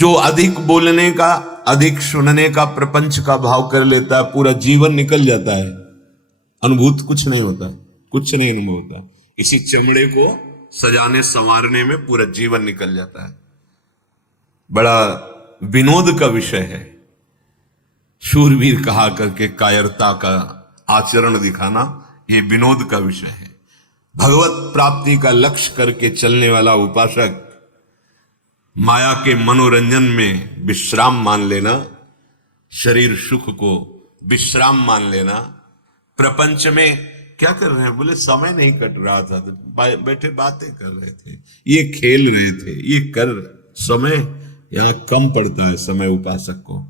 जो अधिक बोलने का, अधिक सुनने का, प्रपंच का भाव कर लेता है, पूरा जीवन निकल जाता है, अनुभूत कुछ नहीं होता, कुछ नहीं अनुभव होता। इसी चमड़े को सजाने संवारने में पूरा जीवन निकल जाता है। बड़ा विनोद का विषय है। शूरवीर कहा करके कायरता का आचरण दिखाना, ये विनोद का विषय है। भगवत प्राप्ति का लक्ष्य करके चलने वाला उपासक माया के मनोरंजन में विश्राम मान लेना, शरीर सुख को विश्राम मान लेना। प्रपंच में क्या कर रहे हैं? बोले समय नहीं कट रहा था तो बैठे बातें कर रहे थे, ये खेल रहे थे, ये कर। समय यहां कम पड़ता है समय उपासक को।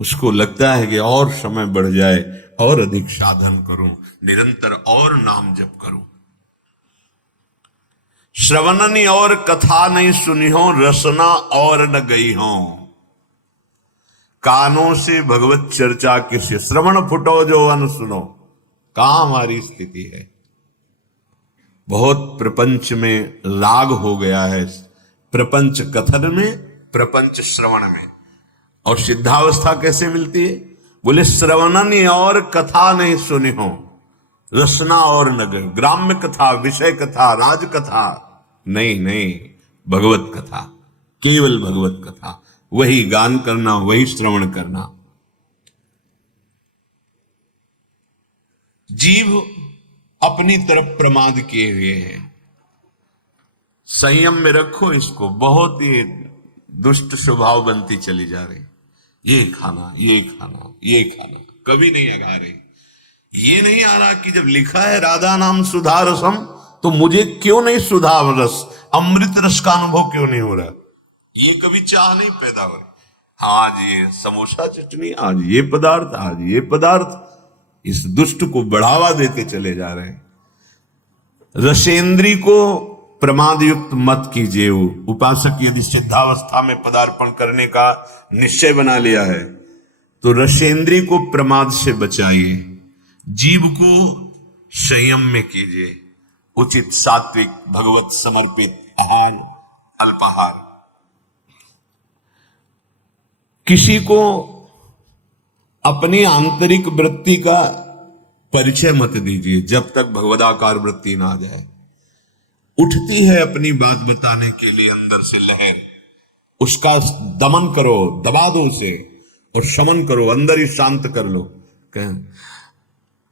उसको लगता है कि और समय बढ़ जाए, और अधिक साधन करूं, निरंतर और नाम जप करूं। श्रवणनी और कथा नहीं सुनी हो, रसना और न गई हो। कानों से भगवत चर्चा किसे, श्रवण फुटो जो अन सुनो। कहां हमारी स्थिति है? बहुत प्रपंच में राग हो गया है, प्रपंच कथन में, प्रपंच श्रवण में। और सिद्धावस्था कैसे मिलती है? बोले श्रवणनी और कथा नहीं सुनी हो, रसना और न गई। ग्राम्य कथा, विषय कथा, राज कथा नहीं, नहीं, भगवत कथा, केवल भगवत कथा, वही गान करना, वही श्रवण करना। जीव अपनी तरफ प्रमाद किए हुए हैं। संयम में रखो इसको। बहुत ही दुष्ट स्वभाव बनती चली जा रही। ये खाना, ये खाना, ये खाना, कभी नहीं आ रही। ये नहीं आ रहा कि जब लिखा है राधा नाम सुधा रसम, तो मुझे क्यों नहीं सुधा रस, अमृत रस का अनुभव क्यों नहीं हो रहा? ये कभी चाह नहीं पैदा हो रही। आज ये समोसा चटनी, आज ये पदार्थ, आज ये पदार्थ, इस दुष्ट को बढ़ावा देते चले जा रहे हैं। रसेंद्री को प्रमाद युक्त मत कीजिए। उपासक यदि सिद्धावस्था में पदार्पण करने का निश्चय बना लिया है तो रसेंद्री को प्रमाद से बचाइए, जीव को संयम में कीजिए। उचित सात्विक भगवत समर्पित आहार, अल्पाहार। किसी को अपनी आंतरिक वृत्ति का परिचय मत दीजिए जब तक भगवदाकार वृत्ति ना आ जाए। उठती है अपनी बात बताने के लिए अंदर से लहर, उसका दमन करो, दबा दो उसे, और शमन करो, अंदर ही शांत कर लो।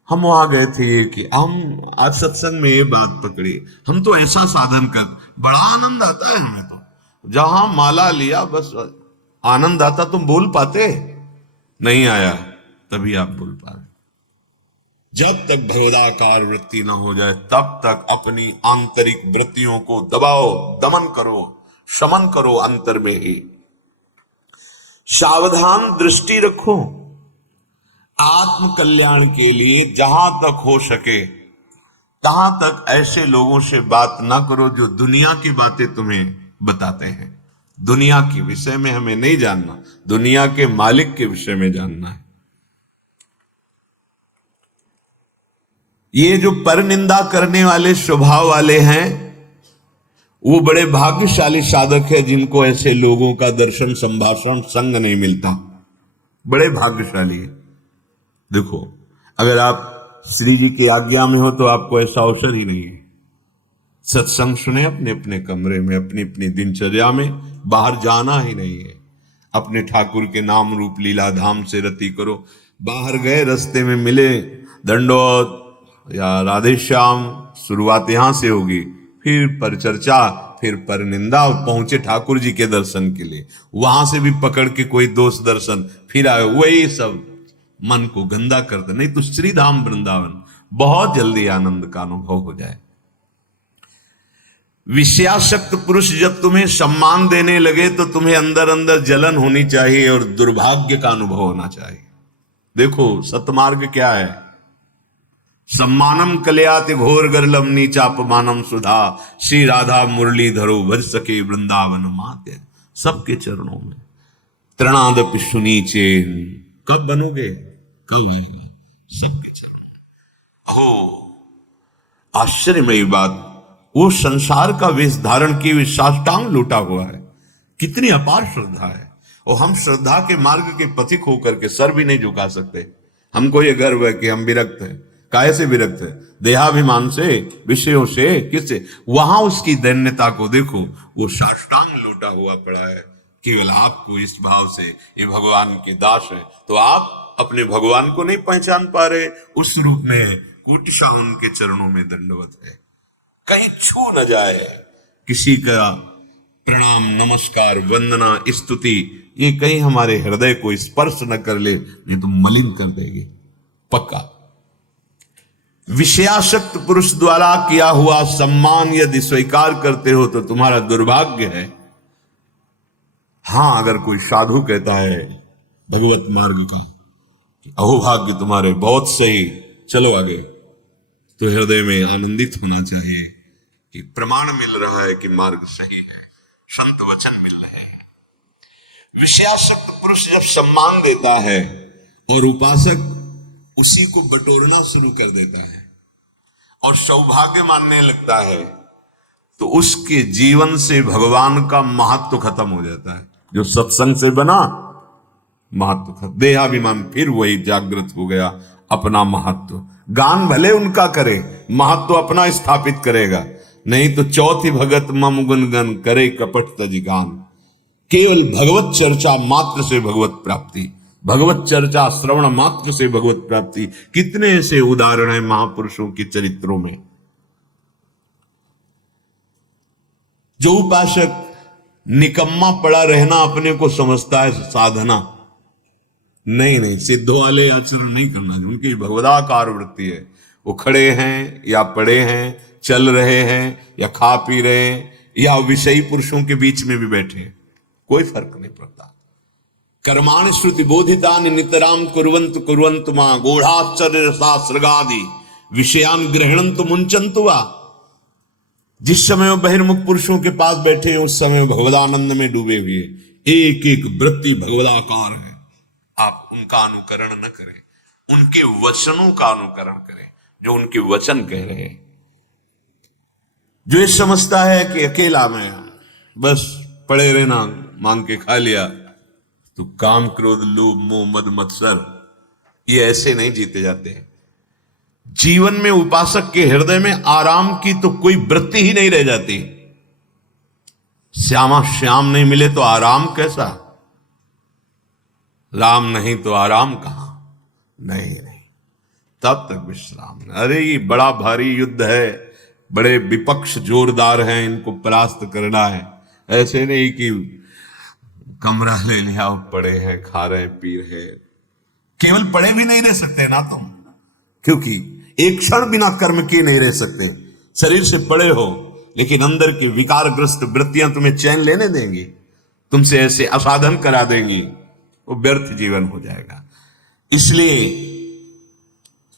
हम वहां गए थे कि हम आज सत्संग में ये बात पकड़ी, हम तो ऐसा साधन कर, बड़ा आनंद आता है हमें तो। जहां माला लिया बस आनंद आता। तुम बोल पाते? नहीं आया, तभी आप बोल पा रहे। जब तक भगवदाकार वृत्ति न हो जाए तब तक अपनी आंतरिक वृत्तियों को दबाओ, दमन करो, शमन करो अंतर में ही। सावधान दृष्टि रखो आत्म कल्याण के लिए। जहां तक हो सके तहां तक ऐसे लोगों से बात ना करो जो दुनिया की बातें तुम्हें बताते हैं। दुनिया के विषय में हमें नहीं जानना, दुनिया के मालिक के विषय में जानना है। ये जो पर निंदा करने वाले स्वभाव वाले हैं, वो बड़े भाग्यशाली साधक है जिनको ऐसे लोगों का दर्शन, संभाषण, संग नहीं मिलता। बड़े भाग्यशाली है। देखो, अगर आप श्री जी की आज्ञा में हो तो आपको ऐसा अवसर ही नहीं है। सत्संग सुने अपने अपने कमरे में, अपनी अपनी दिनचर्या में, बाहर जाना ही नहीं है। अपने ठाकुर के नाम रूप लीला धाम से रति करो। बाहर गए, रास्ते में मिले, दंडोत या राधे श्याम, शुरुआत यहां से होगी, फिर पर चर्चा, फिर पर निंदा, पहुंचे ठाकुर जी के दर्शन के लिए, वहां से भी पकड़ के कोई दोस्त दर्शन, फिर आए, वही सब मन को गंदा करते। नहीं तो श्री धाम वृंदावन बहुत जल्दी आनंद का अनुभव हो जाए। विषयासक्त पुरुष जब तुम्हें सम्मान देने लगे तो तुम्हें अंदर अंदर जलन होनी चाहिए और दुर्भाग्य का अनुभव होना चाहिए। देखो सतमार्ग क्या है? सम्मानम कल्याति घोर गर्लम नीचापमानम सुधा, श्री राधा मुरली धरो भज सके वृंदावन माते। सबके चरणों में तृणादपि सुनीचे। कब बनोगे? कब आएगा? सबके चरणों में। अहो आश्चर्यमयी बात, वो संसार का वेश धारण किए हुए साष्टांग लौटा हुआ है। कितनी अपार श्रद्धा है। और हम श्रद्धा के मार्ग के पथिक होकर के सर भी नहीं झुका सकते। हमको ये गर्व है कि हम विरक्त हैं। काहे से विरक्त है? देहाभिमान से, विषयों से, किससे? वहां उसकी दैन्यता को देखो, वो साष्टांग लौटा हुआ पड़ा है। केवल आपको इस भाव से ये भगवान के दास है, तो आप अपने भगवान को नहीं पहचान पा रहे उस रूप में। कुटिशा उनके चरणों में दंडवत है, कहीं छू न जाए किसी का प्रणाम, नमस्कार, वंदना, स्तुति, ये कहीं हमारे हृदय को स्पर्श न कर ले, नहीं तो मलिन कर देगी पक्का। विषयासक्त पुरुष द्वारा किया हुआ सम्मान यदि स्वीकार करते हो तो तुम्हारा दुर्भाग्य है। हां, अगर कोई साधु कहता है भगवत मार्ग का, अहोभाग्य तुम्हारे, बहुत सही, चलो आगे, तो हृदय में आनंदित होना चाहिए कि प्रमाण मिल रहा है कि मार्ग सही है, संत वचन मिल रहे हैं। विषयासक्त पुरुष जब सम्मान देता है और उपासक उसी को बटोरना शुरू कर देता है और सौभाग्य मानने लगता है, तो उसके जीवन से भगवान का महत्व खत्म हो जाता है। जो सत्संग से बना महत्व खत्म, देहाभिमान फिर वही जागृत हो गया, अपना महत्व। गान भले उनका करे, महत्व अपना स्थापित करेगा, नहीं तो चौथी भगत मम गुणगन करे कपट तज गान। केवल भगवत चर्चा मात्र से भगवत प्राप्ति, भगवत चर्चा श्रवण मात्र से भगवत प्राप्ति। कितने ऐसे उदाहरण हैं महापुरुषों के चरित्रों में। जो उपासक निकम्मा पड़ा रहना अपने को समझता है साधना, नहीं, सिद्धों वाले आचरण नहीं करना, उनकी भगवदाकार वृत्ति है। वो खड़े हैं या पड़े हैं, चल रहे हैं या खा पी रहे हैं या विषयी पुरुषों के बीच में भी बैठे हैं, कोई फर्क नहीं पड़ता। कर्माणि श्रुति बोधितानि नितराम कुर्वन्तु मां गूढ़ाश्चर्य रसास्रगादि विषयान ग्रहणन्तु मुंचन्तु वा। जिस समय वो बहिर्मुख पुरुषों के पास बैठे हैं उस समय भगवदानंद में डूबे हुए, एक एक वृत्ति भगवदाकार है। आप उनका अनुकरण न करें, उनके वचनों का अनुकरण करें, जो उनके वचन कह रहे हैं। जो ये समझता है कि अकेला में बस पड़े रहना, मांग के खा लिया, तो काम, क्रोध, लोभ, मोह, मद, मत्सर, ये ऐसे नहीं जीते जाते। जीवन में उपासक के हृदय में आराम की तो कोई वृत्ति ही नहीं रह जाती। श्यामा श्याम नहीं मिले तो आराम कैसा? राम नहीं तो आराम कहां? नहीं, तब तक विश्राम नहीं। अरे ये बड़ा भारी युद्ध है, बड़े विपक्ष जोरदार हैं, इनको परास्त करना है। ऐसे नहीं कि कमरा ले लिया, पड़े हैं, खा रहे हैं, पी रहे हैं। केवल पड़े भी नहीं रह सकते ना तुम, क्योंकि एक क्षण बिना कर्म किए नहीं रह सकते। शरीर से पड़े हो, लेकिन अंदर की विकारग्रस्त वृत्तियां तुम्हें चैन लेने देंगी, तुमसे ऐसे असाधन करा देंगी, वो व्यर्थ जीवन हो जाएगा। इसलिए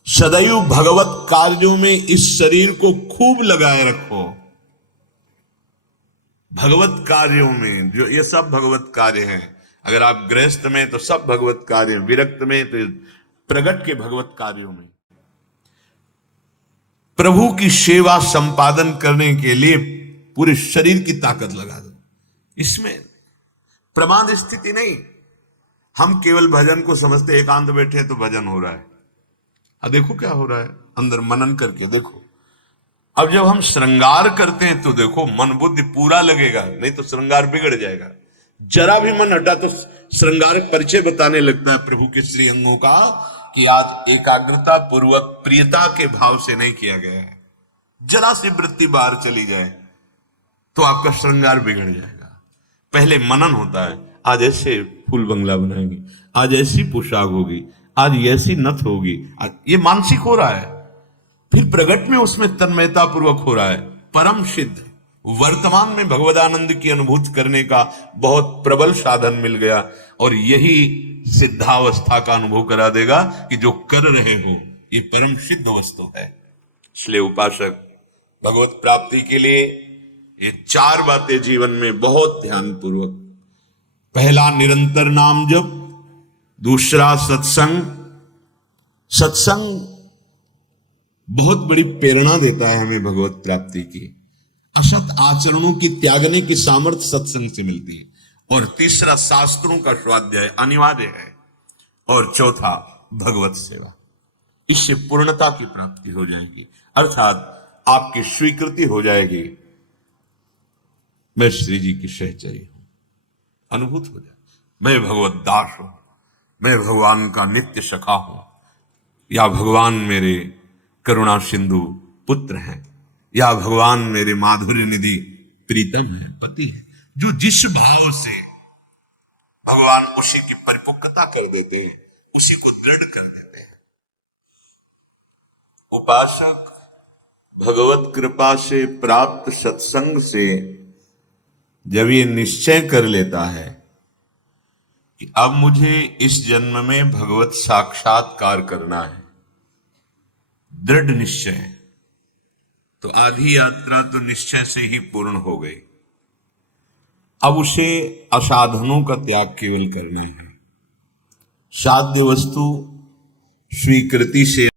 सदैव भगवत कार्यों में इस शरीर को खूब लगाए रखो। भगवत कार्यों में, जो ये सब भगवत कार्य हैं। अगर आप गृहस्थ में तो सब भगवत कार्य, विरक्त में तो प्रगट के भगवत कार्यों में। प्रभु की सेवा संपादन करने के लिए पूरे शरीर की ताकत लगा दो। इसमें प्रमाद स्थिति नहीं। हम केवल भजन को समझते, एकांत बैठे तो भजन हो रहा है। अब देखो क्या हो रहा है, अंदर मनन करके देखो। अब जब हम श्रृंगार करते हैं तो देखो मन बुद्धि पूरा लगेगा, नहीं तो श्रृंगार बिगड़ जाएगा। जरा भी मन हटा तो श्रृंगार परिचय बताने लगता है प्रभु के श्री अंगों का, कि आज एकाग्रता पूर्वक प्रियता के भाव से नहीं किया गया है। जरा सी वृत्ति बाहर चली जाए तो आपका श्रृंगार बिगड़ जाएगा। पहले मनन होता है, आज ऐसे फूल बंगला बनाएंगे, आज ऐसी पोशाक होगी, आज ऐसी नथ होगी, ये मानसिक हो रहा है। फिर प्रगट में उसमें तन्मयता पूर्वक हो रहा है। परम सिद्ध वर्तमान में भगवदानंद की अनुभूति करने का बहुत प्रबल साधन मिल गया, और यही सिद्धावस्था का अनुभव करा देगा कि जो कर रहे हो ये परम सिद्ध वस्तु है। इसलिए उपासक भगवत प्राप्ति के लिए ये चार बातें जीवन में बहुत ध्यान पूर्वक, पहला निरंतर नाम जप, दूसरा सत्संग। सत्संग बहुत बड़ी प्रेरणा देता है हमें भगवत प्राप्ति की। असत आचरणों की त्यागने की सामर्थ्य सत्संग से मिलती है। और तीसरा शास्त्रों का स्वाध्याय अनिवार्य है, और चौथा भगवत सेवा। इससे पूर्णता की प्राप्ति हो जाएगी, अर्थात आपकी स्वीकृति हो जाएगी, मैं श्री जी की सहचरी हूं, अनुभूत हो जाए, मैं भगवत दास हूं, मैं भगवान का नित्य सखा हूं, या भगवान मेरे करुणा सिंधु पुत्र हैं, या भगवान मेरे माधुर्य निधि प्रीतम है, पति है। जो जिस भाव से भगवान उसी की परिपक्वता कर देते हैं, उसी को दृढ़ कर देते हैं। उपासक भगवत कृपा से प्राप्त सत्संग से जब ये निश्चय कर लेता है कि अब मुझे इस जन्म में भगवत साक्षात्कार करना है, दृढ़ निश्चय, तो आधी यात्रा तो निश्चय से ही पूर्ण हो गई। अब उसे असाधनों का त्याग केवल करना है। साध्य वस्तु स्वीकृति से